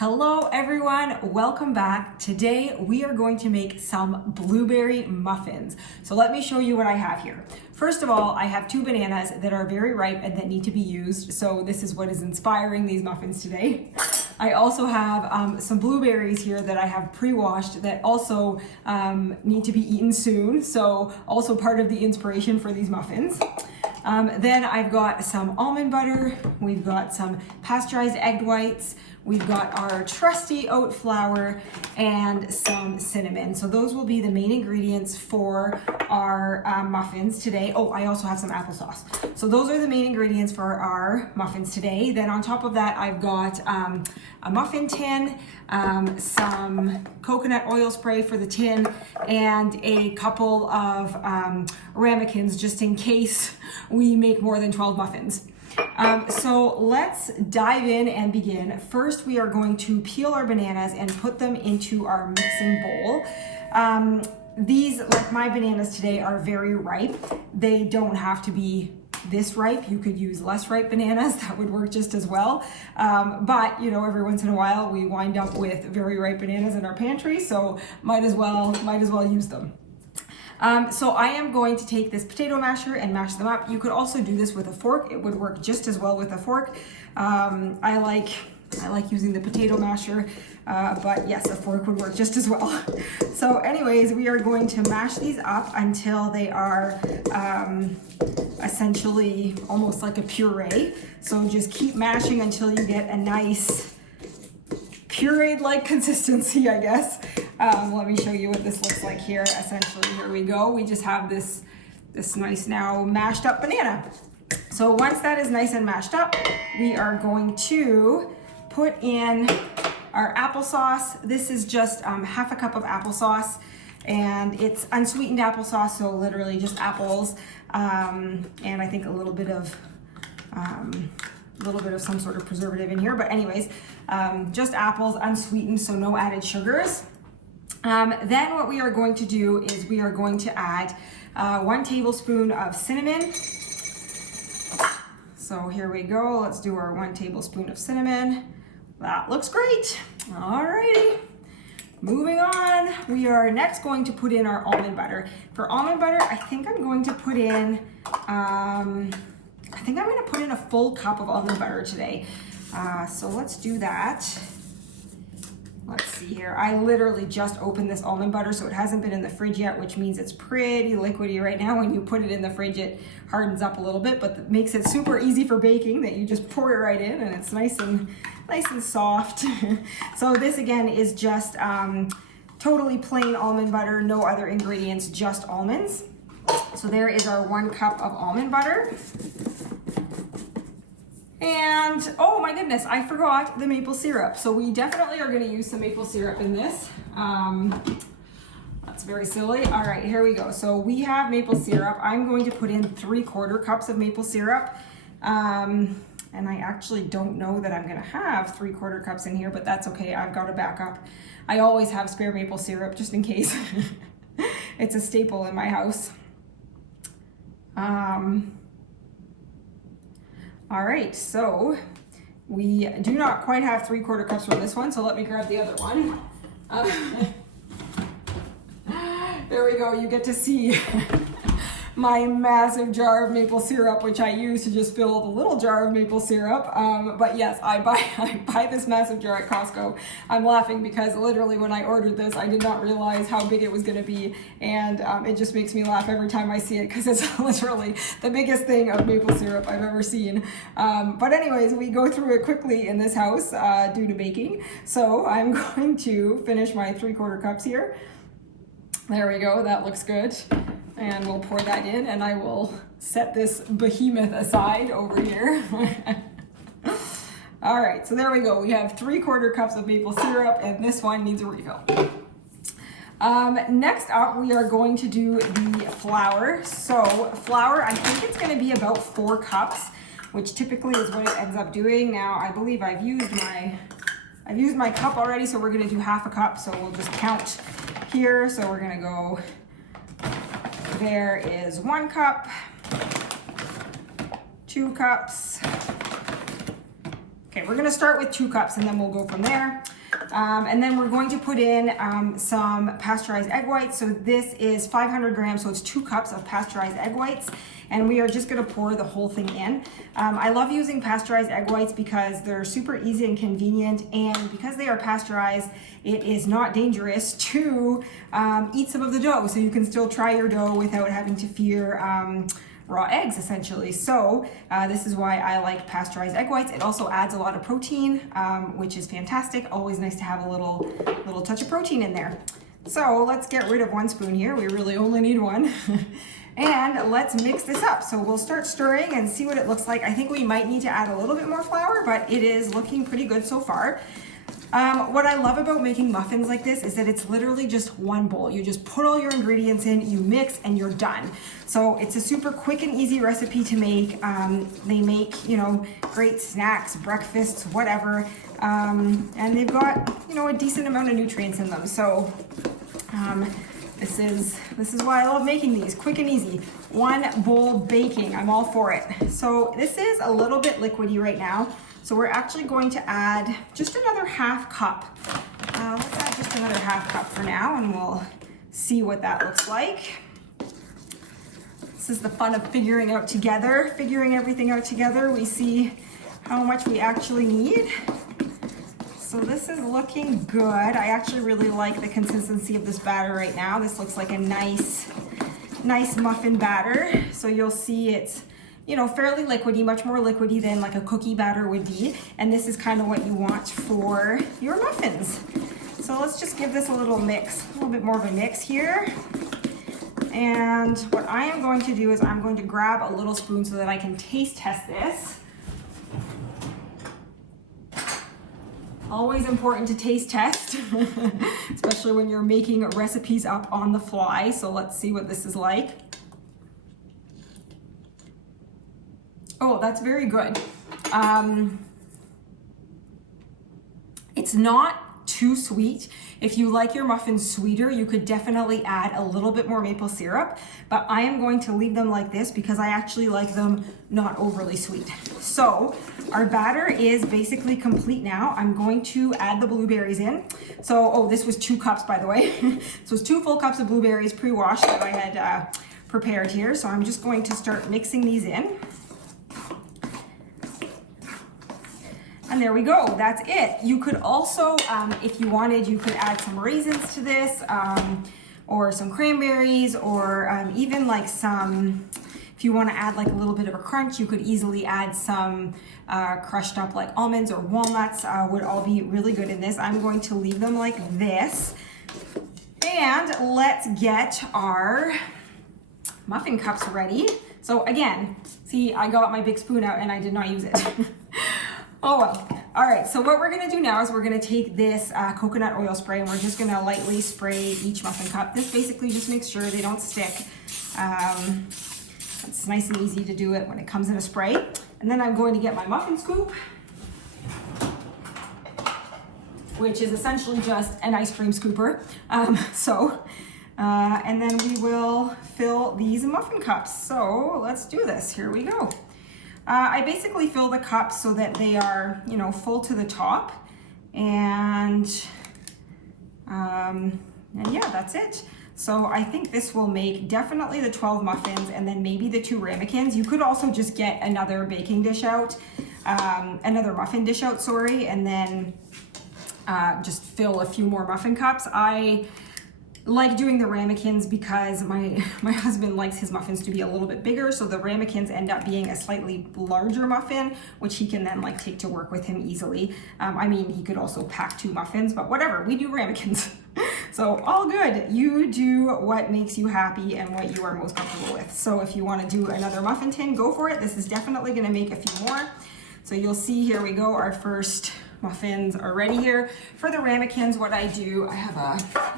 Hello everyone, welcome back. Today we are going to make some blueberry muffins. So let me show you what I have here. First of all, I have 2 bananas that are very ripe and that need to be used. So this is what is inspiring these muffins today. I also have some blueberries here that I have pre-washed that also need to be eaten soon. So also part of the inspiration for these muffins. Then I've got some almond butter, we've got some pasteurized egg whites, we've got our trusty oat flour, and some cinnamon. So those will be the main ingredients for our muffins today. Oh, I also have some applesauce. So those are the main ingredients for our muffins today. Then on top of that, I've got a muffin tin, some coconut oil spray for the tin, and a couple of ramekins just in case we make more than 12 muffins. So let's dive in and begin. First, we are going to peel our bananas and put them into our mixing bowl. These, like my bananas today, are very ripe. They don't have to be this ripe. You could use less ripe bananas, that would work just as well. But you know, every once in a while we wind up with very ripe bananas in our pantry, so might as well use them. So I am going to take this potato masher and mash them up. You could also do this with a fork. It would work just as well with a fork. I like using the potato masher, but yes, a fork would work just as well. So anyways, we are going to mash these up until they are essentially almost like a puree. So just keep mashing until you get a nice pureed-like consistency, I guess. Let me show you what this looks like here. Essentially, here we go. We just have this nice now mashed up banana. So once that is nice and mashed up, we are going to put in our applesauce. This is just half a cup of applesauce, and it's unsweetened applesauce, so literally just apples, and I think a little bit of some sort of preservative in here, but anyways, just apples, unsweetened, so no added sugars. Then what we are going to do is we are going to add 1 tablespoon of cinnamon. So here we go, let's do our 1 tablespoon of cinnamon. That looks great. Alrighty, moving on. We are next going to put in our almond butter. For almond butter, I think I'm going to put in a full cup of almond butter today. So let's do that. Let's see here. I literally just opened this almond butter, so it hasn't been in the fridge yet, which means it's pretty liquidy right now. When you put it in the fridge, it hardens up a little bit, but that makes it super easy for baking, that you just pour it right in and it's nice and soft. So this again is just totally plain almond butter, no other ingredients, just almonds. So there is our 1 cup of almond butter. And oh my goodness, I forgot the maple syrup. So we definitely are going to use some maple syrup in this. That's very silly. All right, here we go. So we have maple syrup. I'm going to put in 3/4 cups of maple syrup. And I actually don't know that I'm going to have 3/4 cups in here, but that's okay. I've got a backup. I always have spare maple syrup just in case. It's a staple in my house. All right, so we do not quite have 3/4 cups for this one, so let me grab the other one. There we go, you get to see my massive jar of maple syrup, which I use to just fill the little jar of maple syrup. But yes, I buy this massive jar at Costco. I'm laughing because literally when I ordered this, I did not realize how big it was gonna be. And it just makes me laugh every time I see it because it's literally the biggest thing of maple syrup I've ever seen. But anyways, we go through it quickly in this house due to baking. So I'm going to finish my 3/4 cups here. There we go, that looks good. And we'll pour that in, and I will set this behemoth aside over here. All right, so there we go. We have 3/4 cups of maple syrup, and this one needs a refill. Next up, we are going to do the flour. So flour, I think it's gonna be about 4 cups, which typically is what it ends up doing. Now, I believe I've used my cup already, so we're gonna do half a cup, so we'll just count here. So we're gonna go, there is 1 cup, 2 cups. Okay, we're gonna start with 2 cups and then we'll go from there. And then we're going to put in some pasteurized egg whites. So this is 500 grams, so it's 2 cups of pasteurized egg whites. And we are just gonna pour the whole thing in. I love using pasteurized egg whites because they're super easy and convenient, and because they are pasteurized, it is not dangerous to eat some of the dough. So you can still try your dough without having to fear raw eggs, essentially. So this is why I like pasteurized egg whites. It also adds a lot of protein, which is fantastic. Always nice to have a little touch of protein in there. So let's get rid of 1 spoon here. We really only need 1. And let's mix this up. So we'll start stirring and see what it looks like. I think we might need to add a little bit more flour, but it is looking pretty good so far. What I love about making muffins like this is that it's literally just 1 bowl. You just put all your ingredients in, you mix, and you're done. So it's a super quick and easy recipe to make. They make, you know, great snacks, breakfasts, whatever. And they've got, you know, a decent amount of nutrients in them. So this is why I love making these, quick and easy. 1 bowl baking, I'm all for it. So this is a little bit liquidy right now. So we're actually going to add just another 1/2 cup. Let's add just another 1/2 cup for now, and we'll see what that looks like. This is the fun of figuring everything out together. We see how much we actually need. So this is looking good. I actually really like the consistency of this batter right now. This looks like a nice muffin batter. So you'll see it's, you know, fairly liquidy, much more liquidy than like a cookie batter would be. And this is kind of what you want for your muffins. So let's just give this a little mix, a little bit more of a mix here. And what I am going to do is I'm going to grab a little spoon so that I can taste test this. Always important to taste test, especially when you're making recipes up on the fly. So let's see what this is like. Oh, that's very good. It's not too sweet. If you like your muffins sweeter, you could definitely add a little bit more maple syrup, but I am going to leave them like this because I actually like them not overly sweet. So our batter is basically complete now. I'm going to add the blueberries in. So, oh, this was 2 cups, by the way. This was 2 full cups of blueberries pre-washed that I had prepared here. So I'm just going to start mixing these in. And there we go, that's it. You could also, if you wanted, you could add some raisins to this, or some cranberries, or even like some, if you wanna add like a little bit of a crunch, you could easily add some crushed up like almonds or walnuts, would all be really good in this. I'm going to leave them like this. And let's get our muffin cups ready. So again, see, I got my big spoon out and I did not use it. Oh well. All right, so what we're gonna do now is we're gonna take this coconut oil spray and we're just gonna lightly spray each muffin cup. This basically just makes sure they don't stick. It's nice and easy to do it when it comes in a spray. And then I'm going to get my muffin scoop, which is essentially just an ice cream scooper. And then we will fill these muffin cups. So let's do this, here we go. I basically fill the cups so that they are, you know, full to the top, and yeah, that's it. So I think this will make definitely the 12 muffins and then maybe the 2 ramekins. You could also just get another baking dish out, another muffin dish out, sorry, and then just fill a few more muffin cups. I like doing the ramekins because my husband likes his muffins to be a little bit bigger, so the ramekins end up being a slightly larger muffin, which he can then like take to work with him easily. I mean, he could also pack 2 muffins, but whatever, we do ramekins. So all good. You do what makes you happy and what you are most comfortable with. So if you want to do another muffin tin, go for it. This is definitely going to make a few more. So you'll see, here we go, our first muffins are ready here. For the ramekins, what I do, I have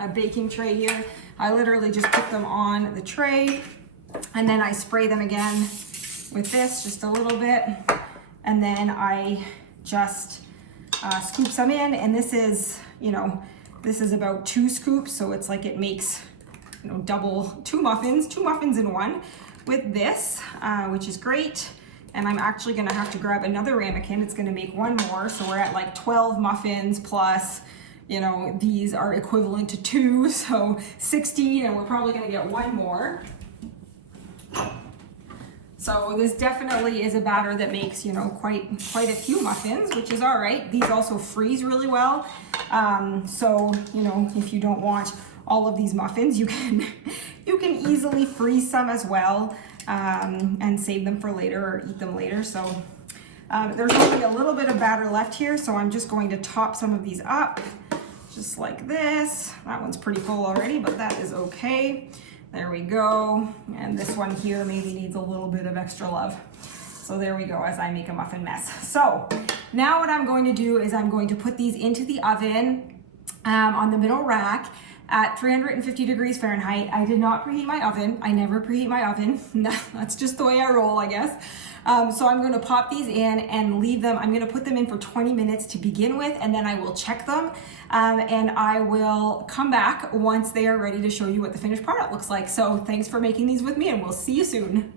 a baking tray here. I literally just put them on the tray and then I spray them again with this, just a little bit. And then I just scoop some in, and this is, you know, this is about 2 scoops. So it's like it makes, you know, double 2 muffins in one with this, which is great. And I'm actually gonna have to grab another ramekin. It's gonna make 1 more. So we're at like 12 muffins plus, you know, these are equivalent to 2, so 16, and we're probably gonna get 1 more. So this definitely is a batter that makes, you know, quite a few muffins, which is all right. These also freeze really well. So, you know, if you don't want all of these muffins, you can easily freeze some as well, and save them for later or eat them later. So there's only a little bit of batter left here, so I'm just going to top some of these up just like this. That one's pretty full already, but that is okay. There we go. And this one here maybe needs a little bit of extra love. So there we go as I make a muffin mess. So now what I'm going to do is I'm going to put these into the oven on the middle rack at 350 degrees Fahrenheit. I did not preheat my oven. I never preheat my oven. That's just the way I roll, I guess. So I'm going to pop these in and leave them. I'm going to put them in for 20 minutes to begin with, and then I will check them. And I will come back once they are ready to show you what the finished product looks like. So thanks for making these with me, and we'll see you soon.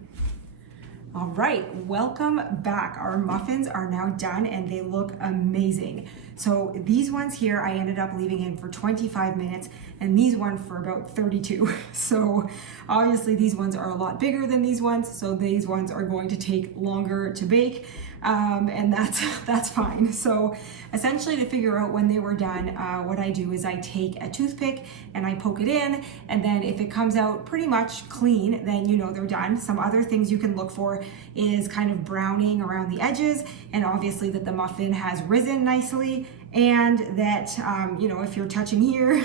All right, welcome back. Our muffins are now done and they look amazing. So these ones here, I ended up leaving in for 25 minutes and these ones for about 32. So obviously these ones are a lot bigger than these ones. So these ones are going to take longer to bake. And that's fine. So essentially to figure out when they were done, what I do is I take a toothpick and I poke it in, and then if it comes out pretty much clean, then you know they're done. Some other things you can look for is kind of browning around the edges, and obviously that the muffin has risen nicely, and that, you know, if you're touching here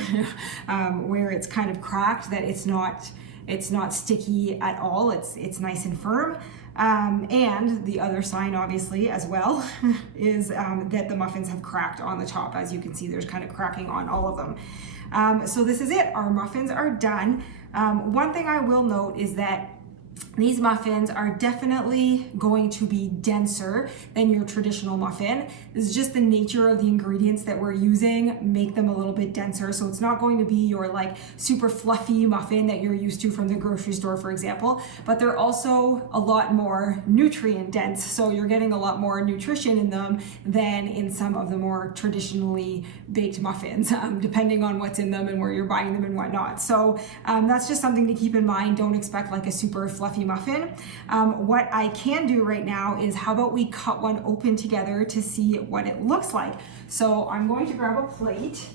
where it's kind of cracked, that it's not sticky at all. It's nice and firm. And the other sign, obviously, as well, is that the muffins have cracked on the top. As you can see, there's kind of cracking on all of them. So this is it. Our muffins are done. One thing I will note is that these muffins are definitely going to be denser than your traditional muffin. This is just the nature of the ingredients that we're using make them a little bit denser. So it's not going to be your like super fluffy muffin that you're used to from the grocery store, for example, but they're also a lot more nutrient dense. So you're getting a lot more nutrition in them than in some of the more traditionally baked muffins, depending on what's in them and where you're buying them and whatnot. So that's just something to keep in mind. Don't expect like a super fluffy muffin. What I can do right now is how about we cut one open together to see what it looks like. So I'm going to grab a plate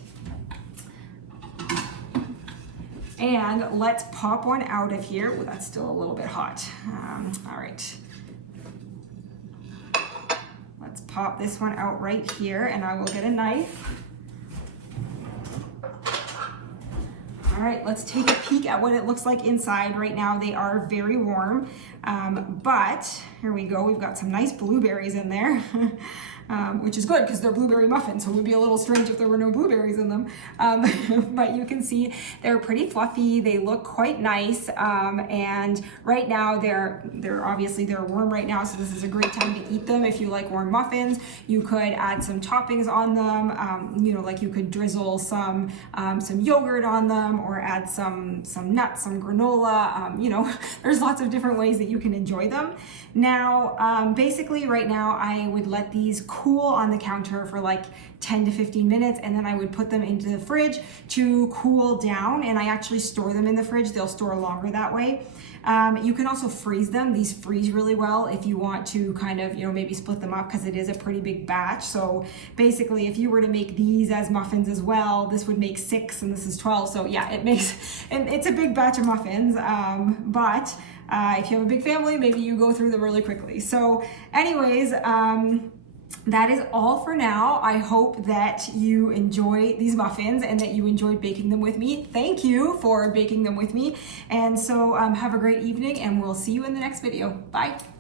and let's pop one out of here. Ooh, that's still a little bit hot. All right. Let's pop this one out right here, and I will get a knife. All right, let's take a peek at what it looks like inside. Right now they are very warm, but here we go. We've got some nice blueberries in there, which is good because they're blueberry muffins, so it would be a little strange if there were no blueberries in them. But you can see they're pretty fluffy. They look quite nice, and right now they're obviously warm right now, so this is a great time to eat them. If you like warm muffins, you could add some toppings on them. You know, like you could drizzle some yogurt on them, or add some nuts, some granola. You know, there's lots of different ways that you can enjoy them. Now, basically right now I would let these cool on the counter for like 10 to 15 minutes, and then I would put them into the fridge to cool down, and I actually store them in the fridge. They'll store longer that way. You can also freeze them. These freeze really well if you want to kind of, you know, maybe split them up because it is a pretty big batch. So basically if you were to make these as muffins as well, this would make 6 and this is 12. So yeah, it's a big batch of muffins, but if you have a big family, maybe you go through them really quickly. So anyways, that is all for now. I hope that you enjoy these muffins and that you enjoyed baking them with me. Thank you for baking them with me. And so have a great evening, and we'll see you in the next video. Bye.